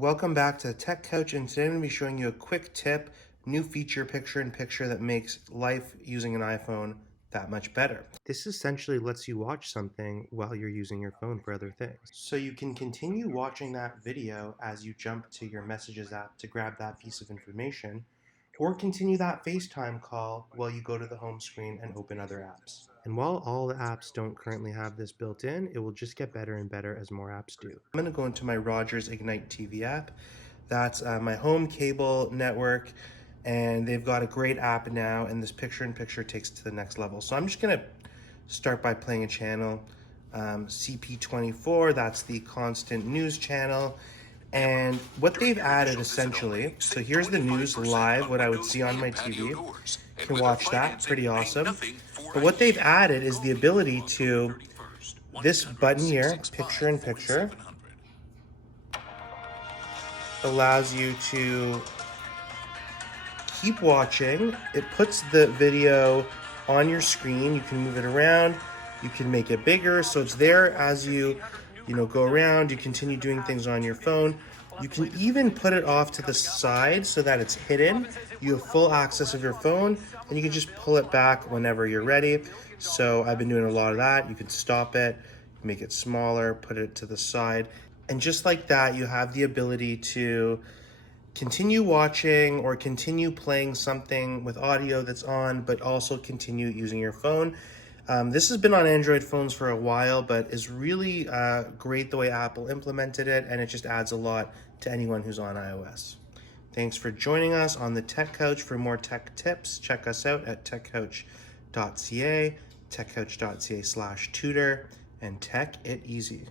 Welcome back to Tech Couch, and today I'm going to be showing you a quick tip, new feature, picture-in-picture that makes life using an iPhone that much better. This essentially lets you watch something while you're using your phone for other things. So you can continue watching that video as you jump to your Messages app to grab that piece of information, or continue that FaceTime call while you go to the home screen and open other apps. And while all the apps don't currently have this built in, it will just get better and better as more apps do. I'm going to go into my Rogers Ignite TV app. That's my home cable network, and they've got a great app now, and this picture-in-picture takes it to the next level. So I'm just going to start by playing a channel, CP24, that's the constant news channel. And what they've added essentially, so here's the news live, what I would see on my TV. You can watch that, pretty awesome. But what they've added is the ability to, this button here, picture in picture, allows you to keep watching. It puts the video on your screen. You can move it around, you can make it bigger, so it's there as you go around, you continue doing things on your phone. You can even put it off to the side so that it's hidden. You have full access of your phone, and you can just pull it back whenever you're ready. So I've been doing a lot of that. You can stop it, make it smaller, put it to the side. And just like that, you have the ability to continue watching or continue playing something with audio that's on, but also continue using your phone. This has been on Android phones for a while, but is really great the way Apple implemented it, and it just adds a lot to anyone who's on iOS. Thanks for joining us on the Tech Couch. For more tech tips, check us out at techcouch.ca, techcouch.ca/tutor, and tech it easy.